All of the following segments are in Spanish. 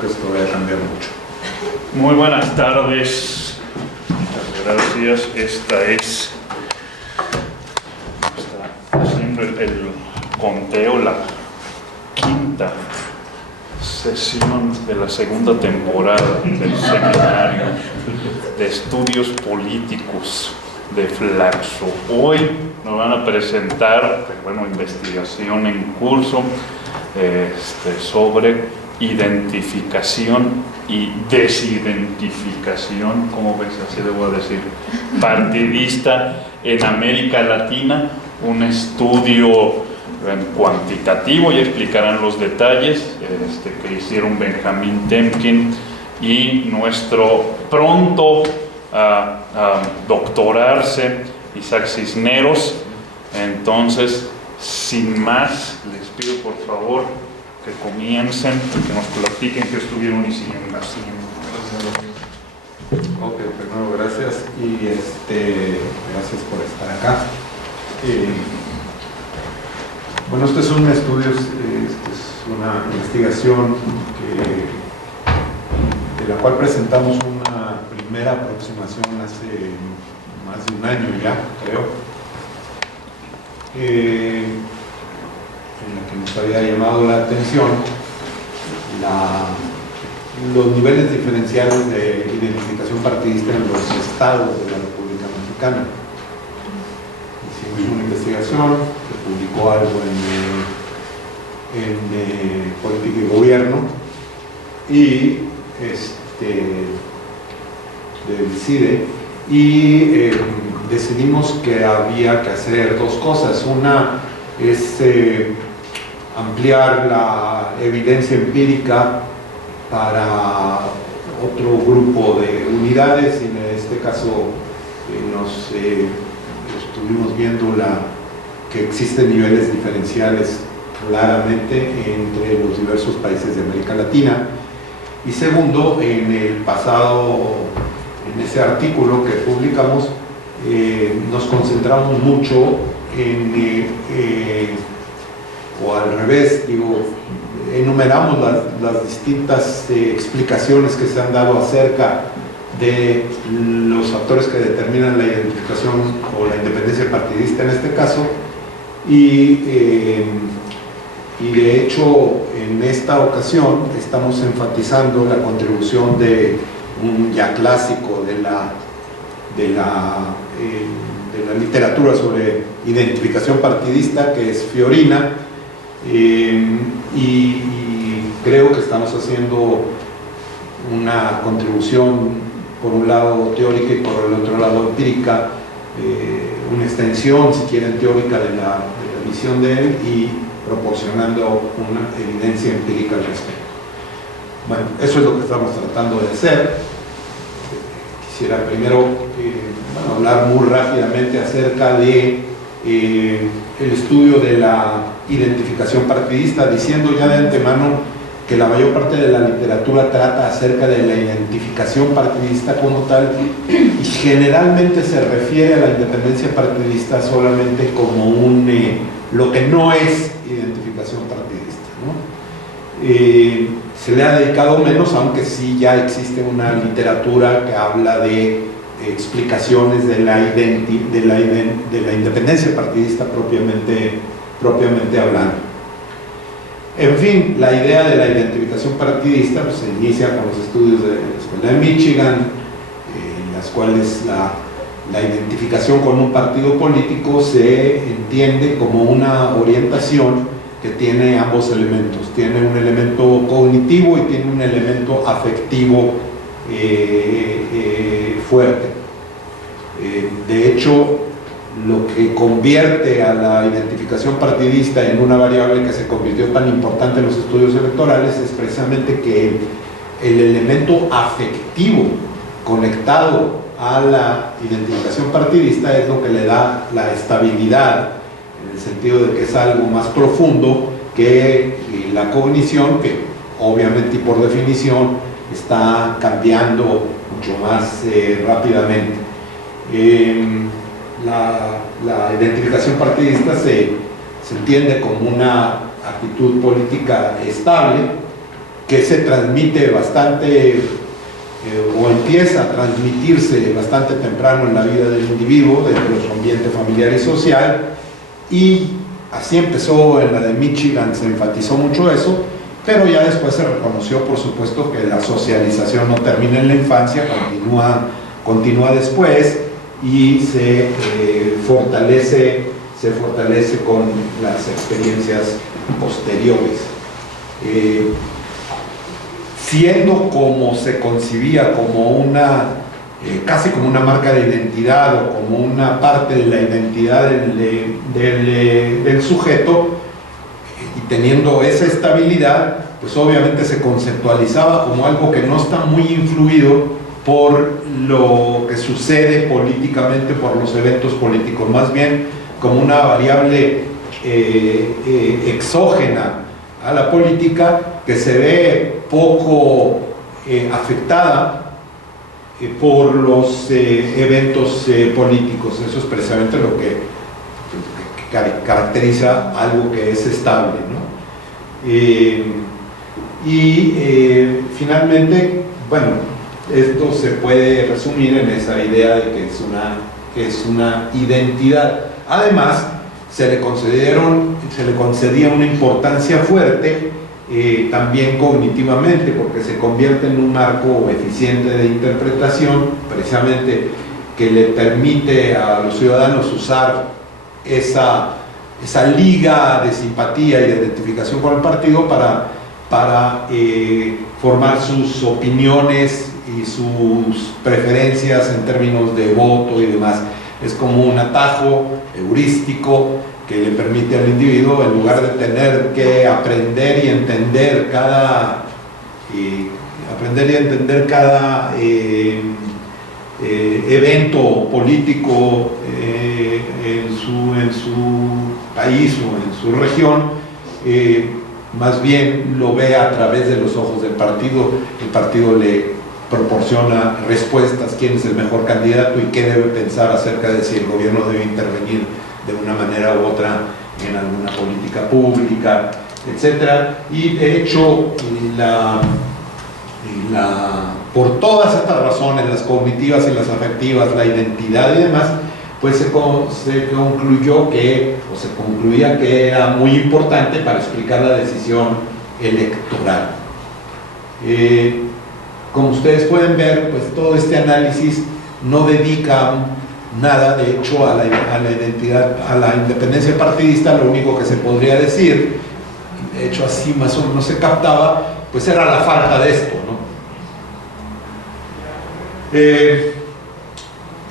que esto vaya a cambiar mucho. Muy buenas tardes. Muchas gracias. Esta es haciendo el conteo, la quinta sesión de la segunda temporada del seminario de estudios políticos de Flaxo. Hoy nos van a presentar, investigación en curso sobre identificación y desidentificación, ¿cómo ves? Así debo decir, partidista en América Latina, un estudio cuantitativo, ya explicarán los detalles que hicieron Benjamín Temkin y nuestro pronto a doctorarse Isaac Cisneros. Entonces, sin más, les pido por favor que comiencen, que nos platiquen qué estuvieron haciendo. Ok, primero gracias y gracias por estar acá. Bueno, este es un estudio, es una investigación de la cual presentamos una primera aproximación hace más de un año ya, creo, en la que nos había llamado la atención los niveles diferenciales de identificación partidista en los estados de la República Mexicana. Hicimos una investigación, se publicó algo en Política y Gobierno y del CIDE, y decidimos que había que hacer dos cosas. Una es ampliar la evidencia empírica para otro grupo de unidades, y en este caso estuvimos viendo que existen niveles diferenciales claramente entre los diversos países de América Latina. Y segundo, en ese artículo que publicamos, nos concentramos mucho o al revés, enumeramos las distintas explicaciones que se han dado acerca de los factores que determinan la identificación o la independencia partidista en este caso, y de hecho en esta ocasión estamos enfatizando la contribución de un ya clásico de la literatura sobre identificación partidista, que es Fiorina, y creo que estamos haciendo una contribución por un lado teórica y por el otro lado empírica, una extensión, si quieren, teórica de la visión de él, y proporcionando una evidencia empírica al respecto. Bueno, eso es lo que estamos tratando de hacer. Quisiera primero hablar muy rápidamente acerca de el estudio de la identificación partidista, diciendo ya de antemano que la mayor parte de la literatura trata acerca de la identificación partidista como tal, y generalmente se refiere a la independencia partidista solamente como lo que no es identificación partidista, ¿no? Se le ha dedicado menos, aunque sí ya existe una literatura que habla de explicaciones de la independencia partidista propiamente hablando. En fin, la idea de la identificación partidista se inicia con los estudios de la Escuela de Michigan, en las cuales la identificación con un partido político se entiende como una orientación que tiene ambos elementos. Tiene un elemento cognitivo y tiene un elemento afectivo fuerte. De hecho, lo que convierte a la identificación partidista en una variable que se convirtió tan importante en los estudios electorales es precisamente que el elemento afectivo conectado a la identificación partidista es lo que le da la estabilidad, en el sentido de que es algo más profundo que la cognición, que obviamente y por definición está cambiando mucho más rápidamente. La identificación partidista se entiende como una actitud política estable que se transmite bastante o empieza a transmitirse bastante temprano en la vida del individuo, dentro de su ambiente familiar y social, y así empezó. En la de Michigan se enfatizó mucho eso, pero ya después se reconoció, por supuesto, que la socialización no termina en la infancia, continúa después, y se fortalece con las experiencias posteriores. Siendo como se concibía, como casi como una marca de identidad o como una parte de la identidad del sujeto, y teniendo esa estabilidad, pues obviamente se conceptualizaba como algo que no está muy influido por lo que sucede políticamente, por los eventos políticos, más bien como una variable exógena a la política, que se ve poco afectada por los eventos políticos. Eso es precisamente lo que caracteriza algo que es estable, ¿no? Finalmente, bueno, esto se puede resumir en esa idea de que es una identidad. Además, se le concedía una importancia fuerte también cognitivamente, porque se convierte en un marco eficiente de interpretación, precisamente, que le permite a los ciudadanos usar esa liga de simpatía y de identificación con el partido para formar sus opiniones y sus preferencias en términos de voto y demás. Es como un atajo heurístico que le permite al individuo, en lugar de tener que aprender y entender cada evento político en su país o en su región, más bien lo ve a través de los ojos del partido. El partido le proporciona respuestas: quién es el mejor candidato y qué debe pensar acerca de si el gobierno debe intervenir de una manera u otra en alguna política pública, etc. Y de hecho, por todas estas razones, las cognitivas y las afectivas, la identidad y demás, pues se concluía que era muy importante para explicar la decisión electoral. Como ustedes pueden ver, pues todo este análisis no dedica nada, de hecho, a la identidad, a la independencia partidista. Lo único que se podría decir, de hecho así más o menos se captaba, pues era la falta de esto, ¿no?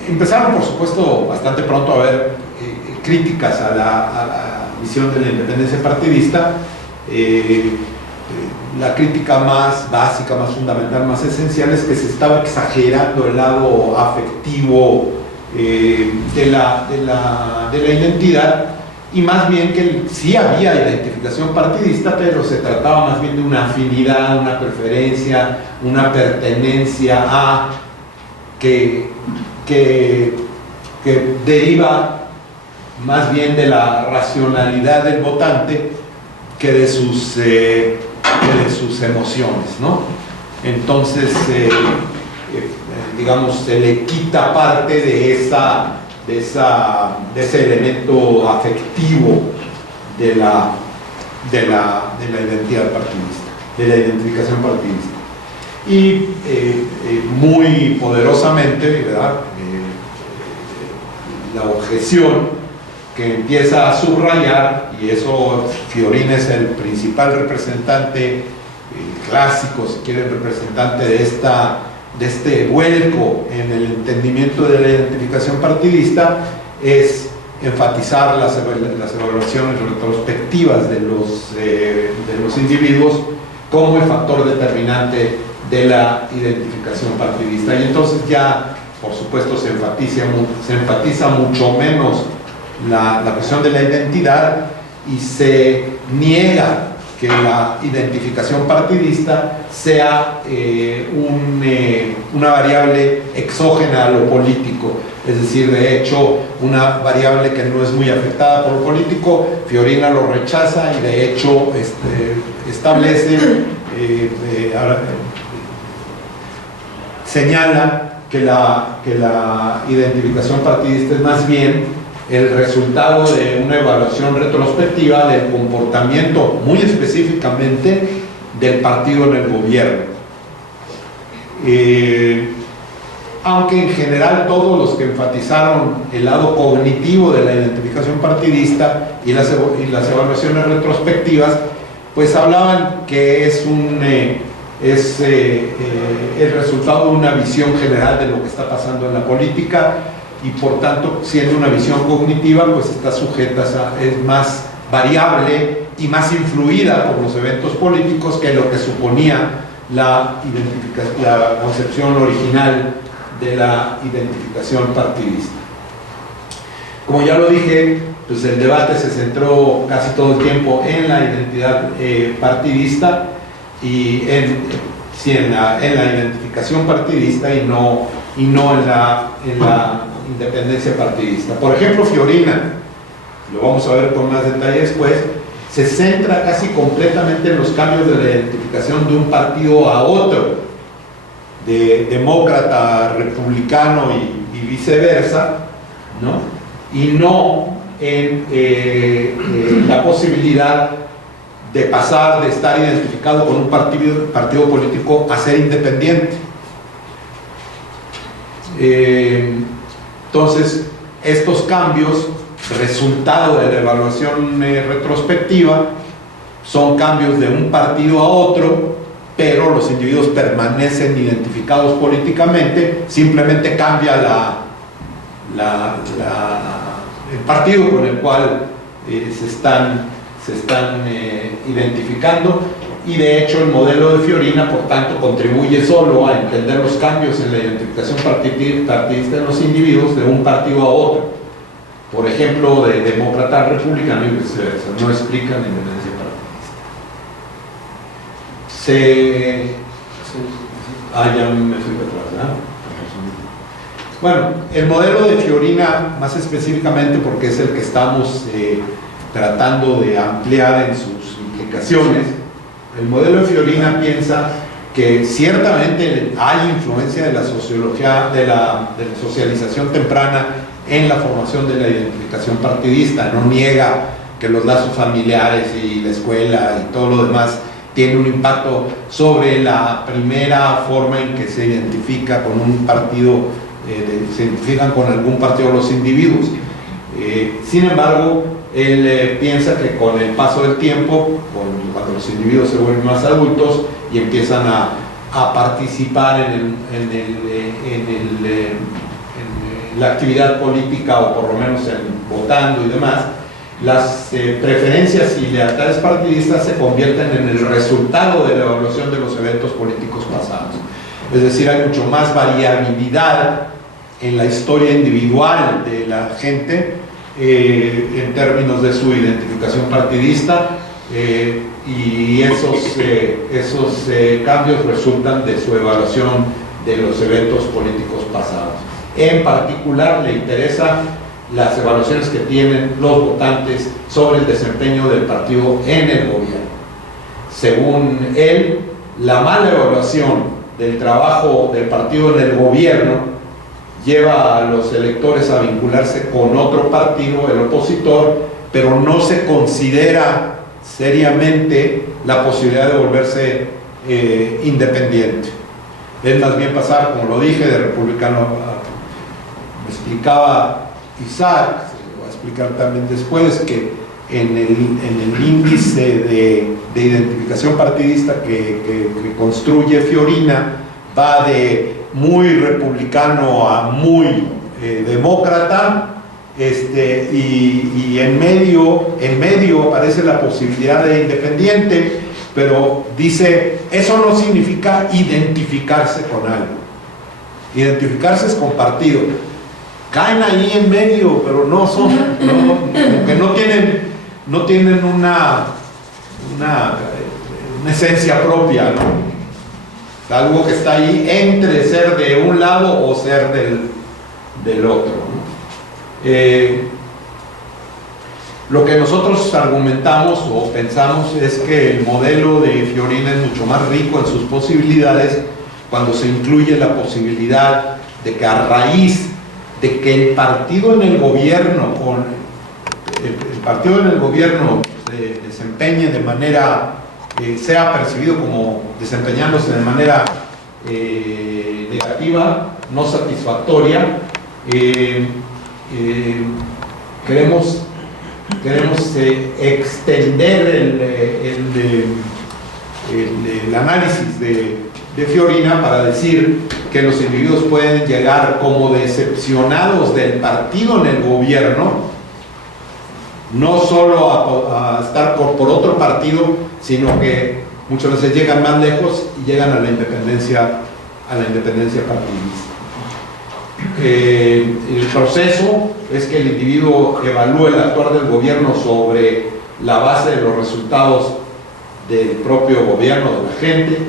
Empezaron, por supuesto, bastante pronto a haber críticas a la visión de la independencia partidista. La crítica más básica, más fundamental, más esencial es que se estaba exagerando el lado afectivo de la identidad, y más bien que sí había identificación partidista, pero se trataba más bien de una afinidad, una preferencia, una pertenencia a que deriva más bien de la racionalidad del votante que de sus emociones, ¿no? Entonces, digamos, se le quita parte de ese elemento afectivo de la identidad partidista, de la identificación partidista. Y muy poderosamente, ¿verdad? La objeción que empieza a subrayar, y eso Fiorín es el principal representante, clásico, si quieren, representante de este vuelco en el entendimiento de la identificación partidista, es enfatizar las evaluaciones retrospectivas de los individuos como el factor determinante de la identificación partidista. Y entonces ya, por supuesto, se enfatiza mucho menos la cuestión de la identidad, y se niega que la identificación partidista sea una variable exógena a lo político, es decir, de hecho, una variable que no es muy afectada por lo político. Fiorín lo rechaza y de hecho establece señala que la identificación partidista es más bien el resultado de una evaluación retrospectiva del comportamiento, muy específicamente, del partido en el gobierno. Aunque en general todos los que enfatizaron el lado cognitivo de la identificación partidista y las evaluaciones retrospectivas, pues hablaban que es el resultado de una visión general de lo que está pasando en la política, y por tanto, siendo una visión cognitiva, pues está sujeta es más variable y más influida por los eventos políticos que lo que suponía la concepción original de la identificación partidista. Como ya lo dije, pues el debate se centró casi todo el tiempo en la identidad partidista y en la identificación partidista y no en la independencia partidista. Por ejemplo, Fiorina, lo vamos a ver con más detalle después, se centra casi completamente en los cambios de la identificación de un partido a otro, de demócrata, republicano y viceversa, ¿no? Y no en la posibilidad de pasar de estar identificado con un partido político a ser independiente. Entonces, estos cambios, resultado de la evaluación retrospectiva, son cambios de un partido a otro, pero los individuos permanecen identificados políticamente, simplemente cambia el partido con el cual se están identificando, y de hecho el modelo de Fiorina, por tanto, contribuye solo a entender los cambios en la identificación partidista de los individuos de un partido a otro. Por ejemplo, de demócrata a republicano y viceversa, no explica la independencia partidista. Ya me fui para atrás, ¿verdad? Bueno, el modelo de Fiorina, más específicamente porque es el que estamos tratando de ampliar en sus implicaciones, el modelo de Fiorina piensa que ciertamente hay influencia de la sociología, de la socialización temprana en la formación de la identificación partidista. No niega que los lazos familiares y la escuela y todo lo demás tiene un impacto sobre la primera forma en que se identifica con un partido, se identifican con algún partido los individuos. Sin embargo, él piensa que con el paso del tiempo, cuando los individuos se vuelven más adultos y empiezan a participar en la actividad política, o por lo menos votando y demás, las preferencias y lealtades partidistas se convierten en el resultado de la evaluación de los eventos políticos pasados. Es decir, hay mucho más variabilidad en la historia individual de la gente en términos de su identificación partidista, y esos cambios resultan de su evaluación de los eventos políticos pasados. En particular, le interesan las evaluaciones que tienen los votantes sobre el desempeño del partido en el gobierno. Según él, la mala evaluación del trabajo del partido en el gobierno lleva a los electores a vincularse con otro partido, el opositor, pero no se considera seriamente la posibilidad de volverse independiente. Es más bien pasar, como lo dije, de republicano me explicaba Isaac, se lo va a explicar también después, que en el índice de identificación partidista que construye Fiorina, va de muy republicano a muy demócrata, y en medio aparece la posibilidad de independiente, pero dice, eso no significa identificarse con algo. Identificarse es con partido. Caen ahí en medio, pero no son, que no tienen una esencia propia, ¿no? Algo que está ahí entre ser de un lado o ser del otro, ¿no? Lo que nosotros argumentamos o pensamos es que el modelo de Fiorina es mucho más rico en sus posibilidades cuando se incluye la posibilidad de que a raíz de que el partido en el gobierno se desempeñe de manera, sea percibido como desempeñándose de manera negativa, no satisfactoria, queremos extender el análisis de Fiorina para decir que los individuos pueden llegar como decepcionados del partido en el gobierno, no solo a estar por otro partido, sino que muchas veces llegan más lejos y llegan a la independencia partidista. El proceso es que el individuo evalúe el actuar del gobierno sobre la base de los resultados del propio gobierno, de la gente,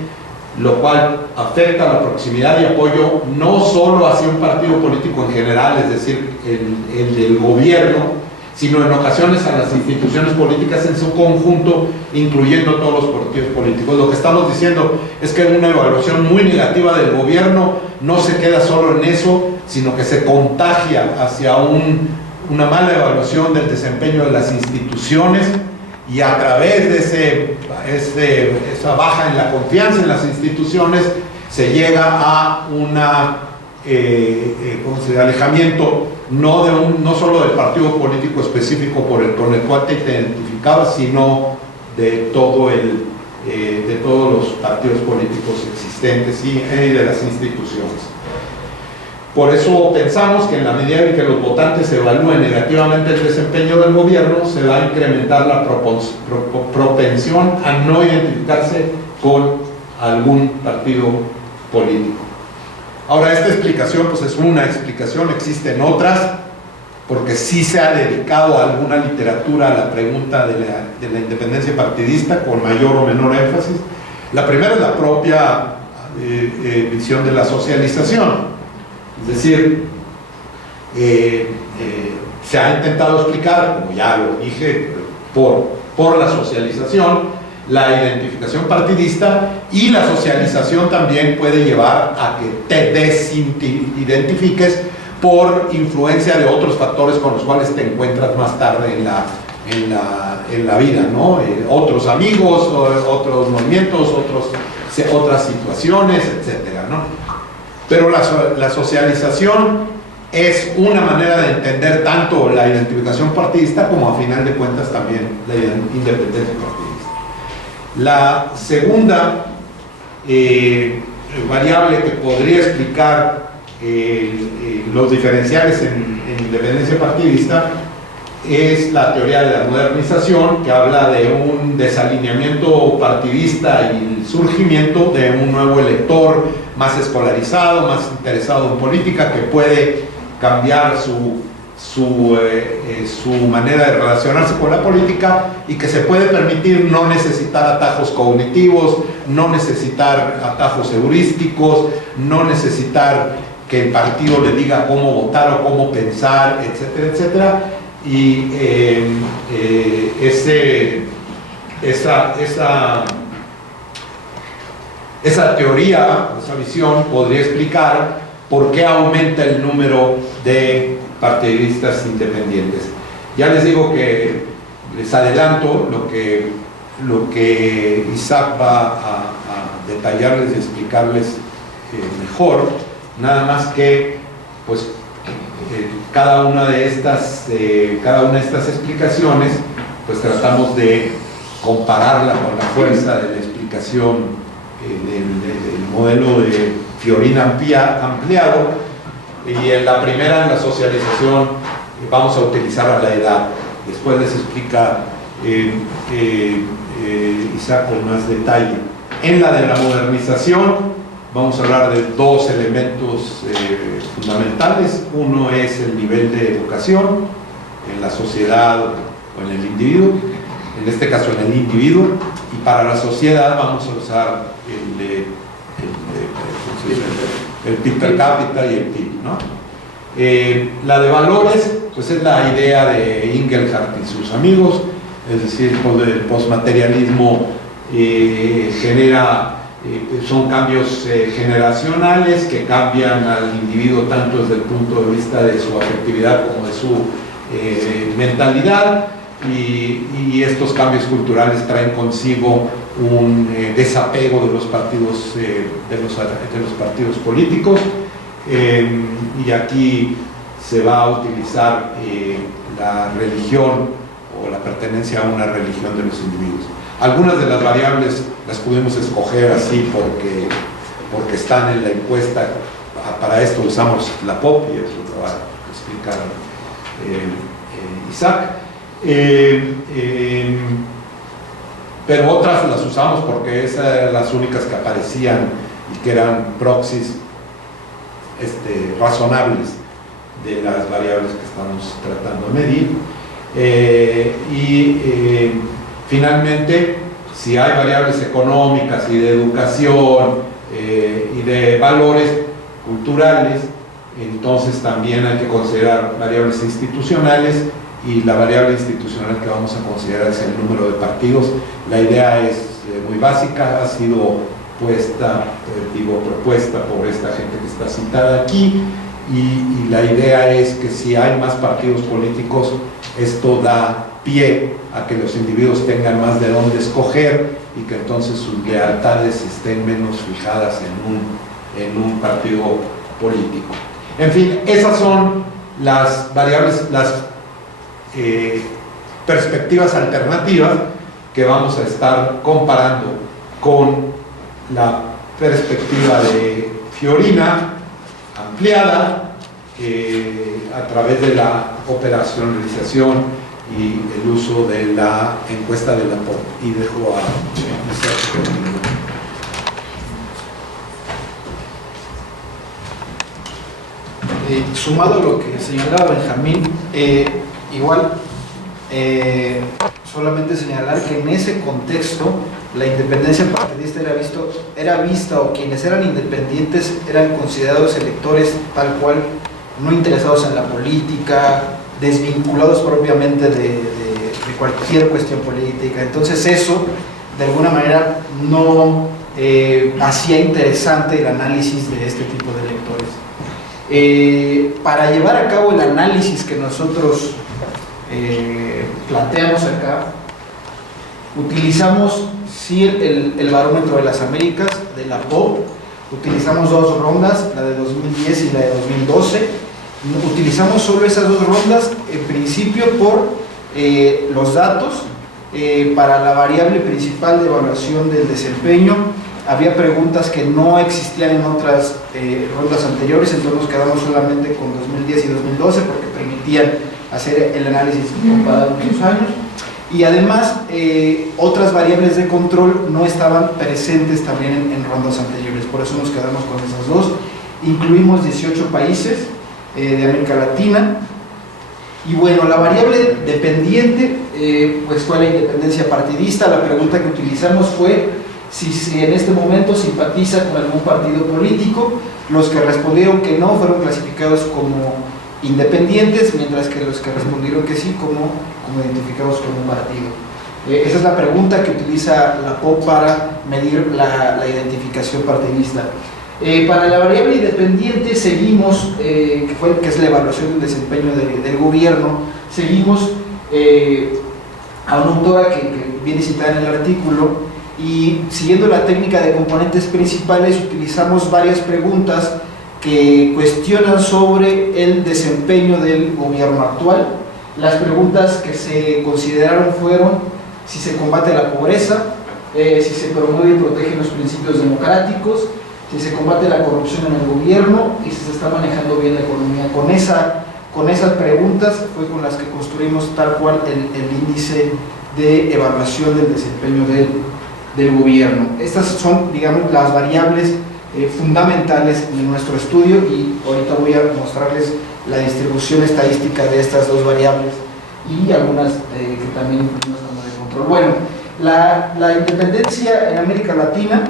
lo cual afecta la proximidad y apoyo no solo hacia un partido político en general, es decir, el del gobierno, sino en ocasiones a las instituciones políticas en su conjunto, incluyendo todos los partidos políticos. Lo que estamos diciendo es que una evaluación muy negativa del gobierno no se queda solo en eso, sino que se contagia hacia una mala evaluación del desempeño de las instituciones, y a través de esa baja en la confianza en las instituciones se llega a una alejamiento no solo del partido político específico con el cual te identificabas, sino de todos los partidos políticos existentes y de las instituciones. Por eso pensamos que en la medida en que los votantes evalúen negativamente el desempeño del gobierno, se va a incrementar la propensión a no identificarse con algún partido político. Ahora, esta explicación pues es una explicación, existen otras, porque sí se ha dedicado alguna literatura a la pregunta de la independencia partidista con mayor o menor énfasis. La primera es la propia visión de la socialización. Es decir, se ha intentado explicar, como ya lo dije, por la socialización, la identificación partidista, y la socialización también puede llevar a que te desidentifiques por influencia de otros factores con los cuales te encuentras más tarde en la vida, ¿no? Otros amigos, otros movimientos, otras situaciones, etcétera, ¿no? Pero la socialización es una manera de entender tanto la identificación partidista como, a final de cuentas, también la independencia partidista. La segunda variable que podría explicar los diferenciales en independencia partidista es la teoría de la modernización, que habla de un desalineamiento partidista y el surgimiento de un nuevo elector más escolarizado, más interesado en política, que puede cambiar su manera de relacionarse con la política, y que se puede permitir no necesitar atajos cognitivos, no necesitar atajos heurísticos, no necesitar que el partido le diga cómo votar o cómo pensar, etcétera, etcétera. Y esa teoría, esa visión podría explicar por qué aumenta el número de partidistas independientes. Ya les digo que les adelanto lo que Isaac va a detallarles y explicarles mejor, nada más que pues cada una de estas explicaciones pues tratamos de compararla con la fuerza de la explicación del modelo de Fiorina ampliado, y en la primera, en la socialización, vamos a utilizar a la edad. Después les explica Isaac con más detalle. En la de la modernización vamos a hablar de dos elementos fundamentales. Uno es el nivel de educación en la sociedad o en el individuo, en este caso en el individuo, y para la sociedad vamos a usar el PIB per cápita y el PIB, ¿no? La de valores, pues es la idea de Ingelhardt y sus amigos, es decir, el postmaterialismo genera, son cambios generacionales que cambian al individuo tanto desde el punto de vista de su afectividad como de su mentalidad, y estos cambios culturales traen consigo un desapego de los partidos, de los partidos políticos, y aquí se va a utilizar la religión o la pertenencia a una religión de los individuos. Algunas de las variables las pudimos escoger así porque están en la encuesta. Para esto usamos la POP, y eso lo va a explicar Isaac. Pero otras las usamos porque esas eran las únicas que aparecían y que eran proxies razonables de las variables que estamos tratando de medir. Finalmente, si hay variables económicas y de educación y de valores culturales, entonces también hay que considerar variables institucionales, y la variable institucional que vamos a considerar es el número de partidos. La idea es muy básica, ha sido propuesta por esta gente que está citada aquí, y la idea es que si hay más partidos políticos, esto da pie a que los individuos tengan más de dónde escoger, y que entonces sus lealtades estén menos fijadas en un partido político. En fin, esas son las variables, las perspectivas alternativas que vamos a estar comparando con la perspectiva de Fiorina ampliada a través de la operacionalización y el uso de la encuesta de la POP. Y dejo a sumado a lo que señalaba Benjamín, igual solamente señalar que en ese contexto la independencia partidista era vista, o quienes eran independientes eran considerados electores tal cual, no interesados en la política, desvinculados propiamente de cualquier cuestión política. Entonces eso de alguna manera no hacía interesante el análisis de este tipo de electores. Para llevar a cabo el análisis que nosotros planteamos acá, utilizamos el barómetro de las Américas, de la POP. Utilizamos dos rondas, la de 2010 y la de 2012. Utilizamos solo esas dos rondas, en principio por los datos. Para la variable principal de evaluación del desempeño, había preguntas que no existían en otras rondas anteriores, entonces nos quedamos solamente con 2010 y 2012 porque permitían hacer el análisis comparado en esos años. Y además, otras variables de control no estaban presentes también en rondas anteriores, por eso nos quedamos con esas dos. Incluimos 18 países de América Latina. Y bueno, la variable dependiente pues fue la independencia partidista. La pregunta que utilizamos fue si en este momento simpatiza con algún partido político. Los que respondieron que no fueron clasificados como independientes, mientras que los que respondieron que sí, como identificados como un partido. Esa es la pregunta que utiliza la POP para medir la identificación partidista. Para la variable independiente seguimos, que es la evaluación del desempeño del gobierno, seguimos a una autora que viene citada en el artículo, y siguiendo la técnica de componentes principales utilizamos varias preguntas que cuestionan sobre el desempeño del gobierno actual. Las preguntas que se consideraron fueron si se combate la pobreza, si se promueve y protegen los principios democráticos, si se combate la corrupción en el gobierno y si se está manejando bien la economía. Con esas preguntas fue con las que construimos tal cual el índice de evaluación del desempeño del gobierno. Estas son, digamos, las variables fundamentales de nuestro estudio, y ahorita voy a mostrarles la distribución estadística de estas dos variables y algunas que también incluimos como de control. Bueno, la independencia en América Latina,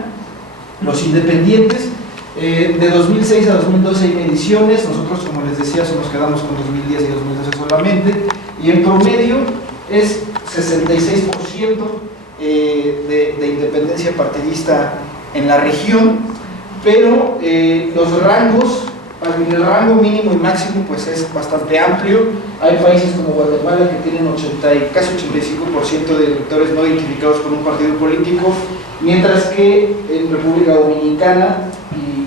los independientes De 2006 a 2012 hay mediciones, nosotros como les decía nos quedamos con 2010 y 2012 solamente, y en promedio es 66% de independencia partidista en la región, pero los rangos, el rango mínimo y máximo pues es bastante amplio. Hay países como Guatemala que tienen casi 85% de electores no identificados con un partido político, mientras que en República Dominicana y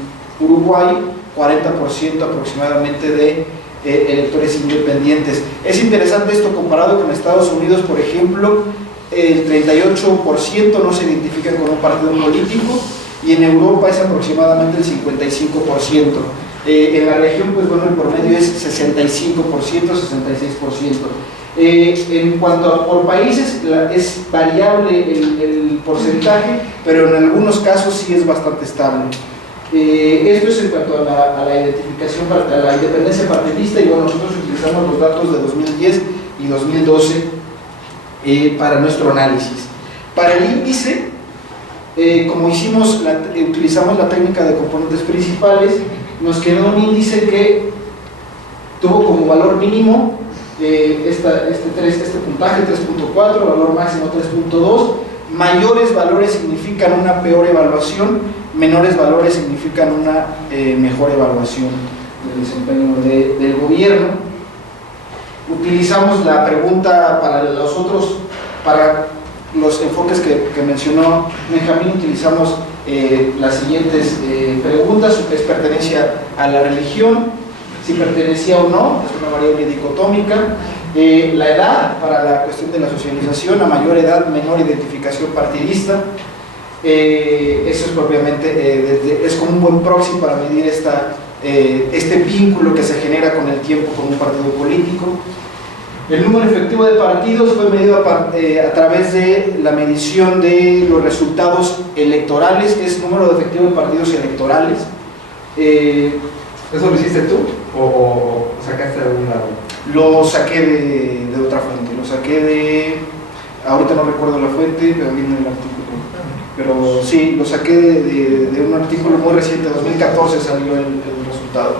Uruguay 40% aproximadamente de electores independientes. Es interesante esto comparado con Estados Unidos, por ejemplo, el 38% no se identifican con un partido político, y en Europa es aproximadamente el 55%. En la región, pues bueno, el promedio es 65%, 66%. En cuanto a por países, es variable el porcentaje, pero en algunos casos sí es bastante estable. Esto es en cuanto a la identificación, a la independencia partidista, y bueno, nosotros utilizamos los datos de 2010 y 2012 para nuestro análisis. Para el índice, como utilizamos la técnica de componentes principales, nos quedó un índice que tuvo como valor mínimo este puntaje 3.4, valor máximo 3.2. Mayores valores significan una peor evaluación, menores valores significan una mejor evaluación del desempeño del gobierno. Utilizamos la pregunta para los enfoques que mencionó Benjamín, utilizamos las siguientes preguntas: es pertenencia a la religión, si pertenecía o no, es una variable dicotómica. La edad, para la cuestión de la socialización, a mayor edad, menor identificación partidista. Eso es propiamente, es como un buen proxy para medir este vínculo que se genera con el tiempo con un partido político. El número efectivo de partidos fue medido a través de la medición de los resultados electorales, es número de efectivo de partidos electorales. ¿Eso lo hiciste tú o sacaste de algún lado? Lo saqué de otra fuente, ahorita no recuerdo la fuente, pero viene el artículo. Pero sí, lo saqué de un artículo muy reciente, 2014 salió el resultado.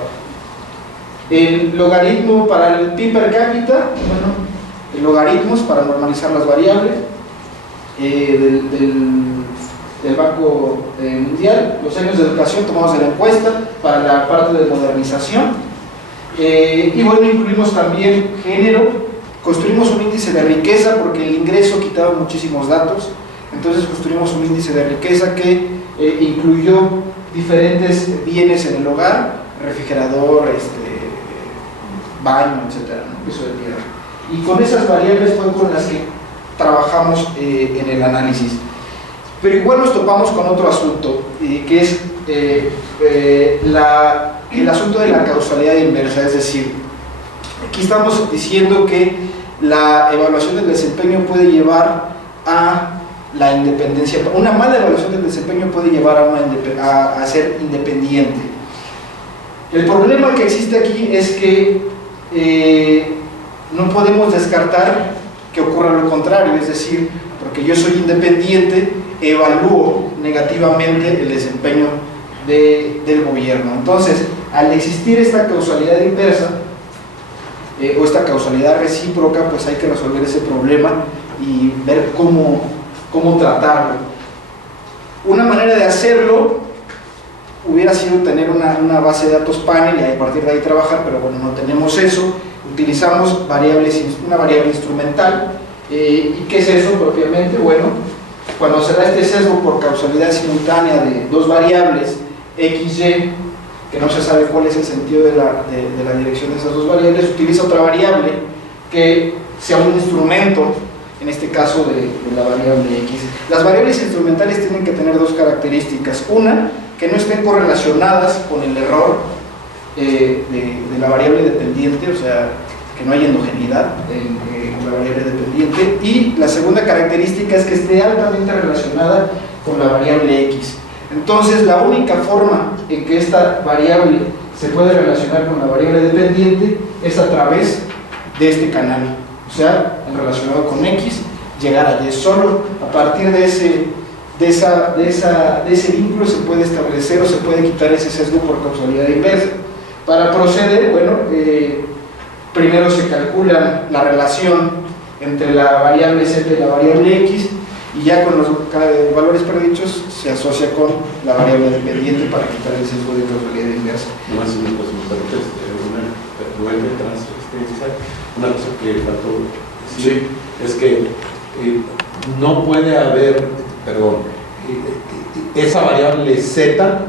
El logaritmo para el PIB per cápita, bueno, logaritmos para normalizar las variables del Banco Mundial, los años de educación tomados de la encuesta para la parte de modernización, y bueno, incluimos también género, construimos un índice de riqueza porque el ingreso quitaba muchísimos datos, entonces construimos un índice de riqueza que incluyó diferentes bienes en el hogar, refrigerador, baño, etcétera, ¿no? Piso de tierra. Y con esas variables fue con las que trabajamos en el análisis. Pero igual nos topamos con otro asunto, que es el asunto de la causalidad inversa, es decir, aquí estamos diciendo que la evaluación del desempeño puede llevar a la independencia, una mala evaluación del desempeño puede llevar a ser independiente. El problema que existe aquí es que no podemos descartar que ocurra lo contrario, es decir, porque yo soy independiente, evalúo negativamente el desempeño del gobierno. Entonces, al existir esta causalidad inversa o esta causalidad recíproca, pues hay que resolver ese problema y ver cómo tratarlo. Una manera de hacerlo hubiera sido tener una base de datos panel y a partir de ahí trabajar, pero bueno, no tenemos eso. Utilizamos una variable instrumental. ¿Y qué es eso propiamente? Bueno, cuando se da este sesgo por causalidad simultánea de dos variables, x, y, que no se sabe cuál es el sentido de la dirección de esas dos variables, utiliza otra variable que sea un instrumento, en este caso de la variable x. Las variables instrumentales tienen que tener dos características: una, que no estén correlacionadas con el error de la variable dependiente, o sea, que no haya endogeneidad en la variable dependiente, y la segunda característica es que esté altamente relacionada con la variable x. Entonces, la única forma en que esta variable se puede relacionar con la variable dependiente es a través de este canal, o sea, relacionado con x, llegar a y. Solo a partir de de ese vínculo se puede establecer o se puede quitar ese sesgo por causalidad inversa. Para proceder, bueno, primero se calcula la relación entre la variable z y la variable x, y ya con los valores predichos se asocia con la variable dependiente para quitar el sesgo de causalidad inversa. Nomás una cosa, una cosa que faltó decir, es que no puede haber, esa variable z,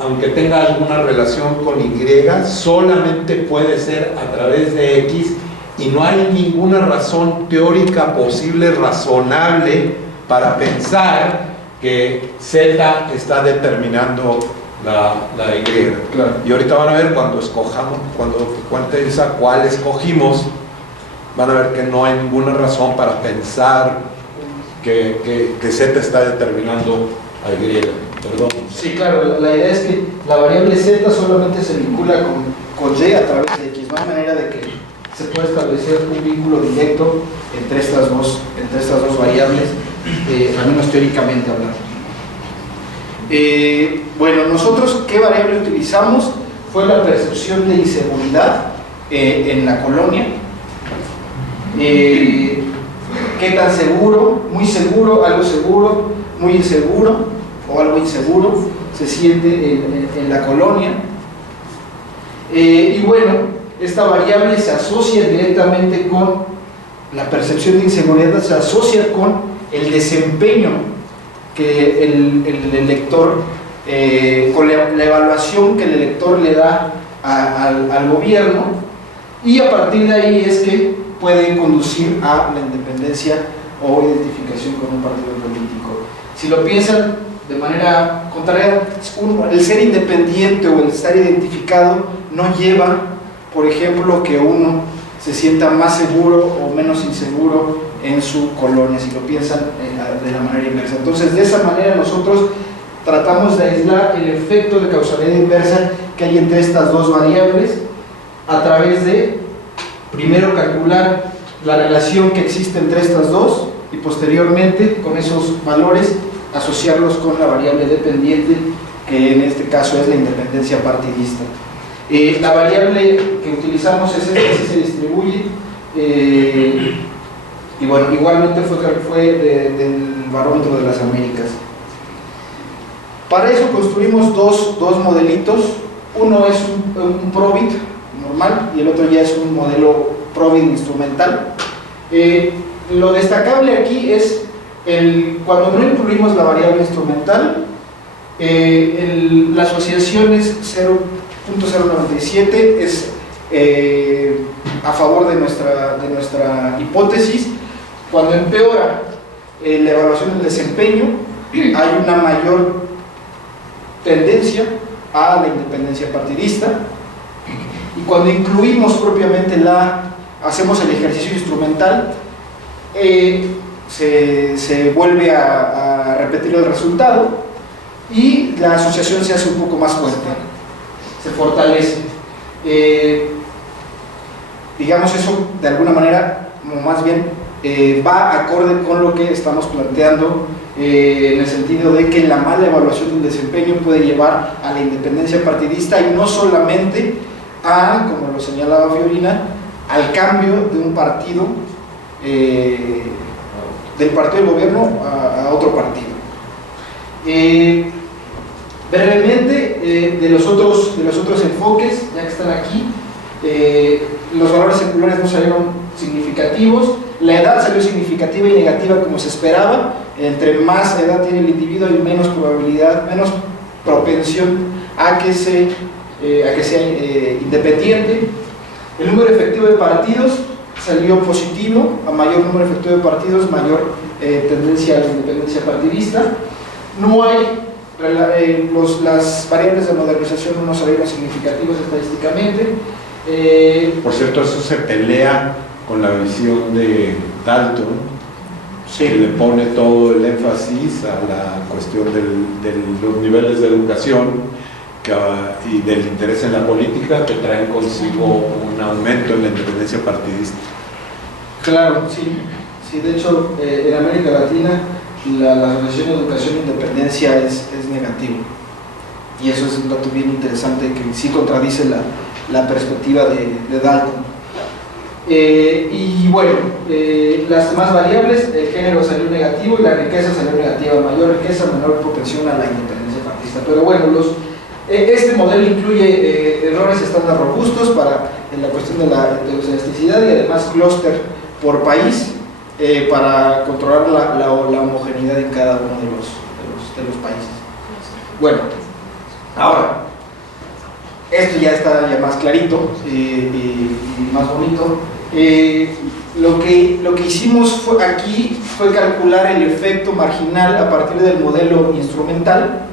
aunque tenga alguna relación con y, solamente puede ser a través de x, y no hay ninguna razón teórica posible, razonable, para pensar que z está determinando la y. Claro. Y ahorita van a ver cuando escojamos, cuando cuenta cuál escogimos, van a ver que no hay ninguna razón para pensar que z está determinando a y. Perdón. Sí, claro, la idea es que la variable z solamente se vincula con y a través de x, no hay manera de que se pueda establecer un vínculo directo entre estas dos variables, al menos teóricamente hablando. Bueno, nosotros, ¿qué variable utilizamos? Fue la percepción de inseguridad en la colonia. ¿Qué tan seguro? Muy seguro, algo seguro, muy inseguro o algo inseguro se siente en la colonia. Y bueno, esta variable se asocia directamente con la percepción de inseguridad, se asocia con el desempeño que el elector, con la evaluación que el elector le da al gobierno, y a partir de ahí es que puede conducir a la independencia o identificación con un partido político. Si lo piensan de manera contraria, el ser independiente o el estar identificado no lleva, por ejemplo, que uno se sienta más seguro o menos inseguro en su colonia, si lo piensan de la manera inversa. Entonces, de esa manera nosotros tratamos de aislar el efecto de causalidad inversa que hay entre estas dos variables a través de, primero, calcular la relación que existe entre estas dos y posteriormente, con esos valores, asociarlos con la variable dependiente, que en este caso es la independencia partidista. La variable que utilizamos es esta, así se distribuye, y bueno, igualmente fue del barómetro de las Américas. Para eso construimos dos modelitos. Uno es un Probit normal y el otro ya es un modelo Probit instrumental. Lo destacable aquí es cuando no incluimos la variable instrumental, la asociación es 0.097, es a favor de nuestra hipótesis. Cuando empeora la evaluación del desempeño, hay una mayor tendencia a la independencia partidista, y cuando incluimos propiamente hacemos el ejercicio instrumental, se vuelve a repetir el resultado y la asociación se hace un poco más fuerte, se fortalece. Digamos, eso de alguna manera, como más bien va acorde con lo que estamos planteando, en el sentido de que la mala evaluación del desempeño puede llevar a la independencia partidista, y no solamente como lo señalaba Fiorina, al cambio de un partido, del partido del gobierno a otro partido. Brevemente, de los otros enfoques, ya que están aquí, los valores seculares no salieron significativos, la edad salió significativa y negativa como se esperaba. Entre más edad tiene el individuo hay menos probabilidad, menos propensión a que sea independiente. El número efectivo de partidos salió positivo, a mayor número efectivo de partidos, mayor tendencia a la independencia partidista. No hay, las variables de modernización no salieron significativas estadísticamente. Por cierto, eso se pelea con la visión de Dalton, sí, que le pone todo el énfasis a la cuestión de los niveles de educación y del interés en la política, que traen consigo un aumento en la independencia partidista. Claro, sí, Sí, de hecho, en América Latina la relación educación-independencia es negativo. Y eso es un dato bien interesante que sí contradice la perspectiva de Dalton. Y bueno, las demás variables, el género salió negativo y la riqueza salió negativa. Mayor riqueza, menor propensión a la independencia partidista. Pero bueno, este modelo incluye errores estándar robustos en la cuestión de la elasticidad y además clúster por país para controlar la homogeneidad en cada uno de los países. Bueno, ahora, esto ya está ya más clarito y más bonito. Lo que hicimos aquí fue calcular el efecto marginal a partir del modelo instrumental.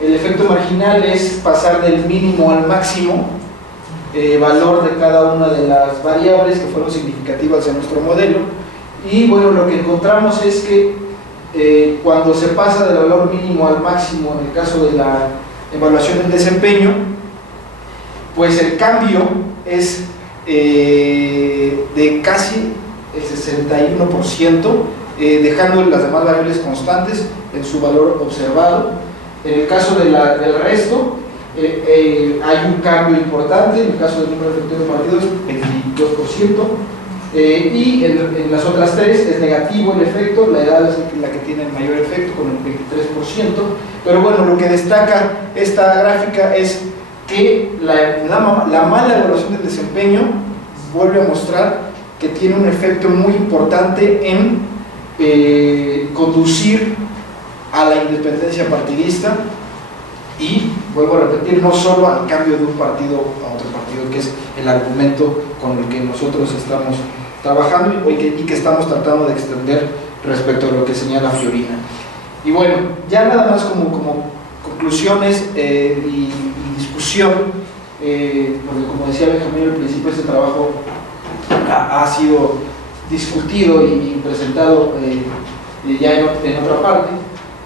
El efecto marginal es pasar del mínimo al máximo valor de cada una de las variables que fueron significativas en nuestro modelo. Y bueno, lo que encontramos es que cuando se pasa del valor mínimo al máximo en el caso de la evaluación del desempeño, pues el cambio es de casi el 61%, dejando las demás variables constantes en su valor observado. En el caso del resto, hay un cambio importante. En el caso del número efectivo de partidos, 22%, y en las otras tres es negativo el efecto. La edad es la que tiene el mayor efecto, con el 23%. Pero bueno, lo que destaca esta gráfica es que la mala evaluación del desempeño vuelve a mostrar que tiene un efecto muy importante en conducir a la independencia partidista y, vuelvo a repetir, no solo al cambio de un partido a otro partido, que es el argumento con el que nosotros estamos trabajando y que estamos tratando de extender respecto a lo que señala Fiorina. Y bueno, ya nada más como conclusiones y discusión, porque como decía Benjamín al principio, este trabajo ha sido discutido y presentado ya en otra parte.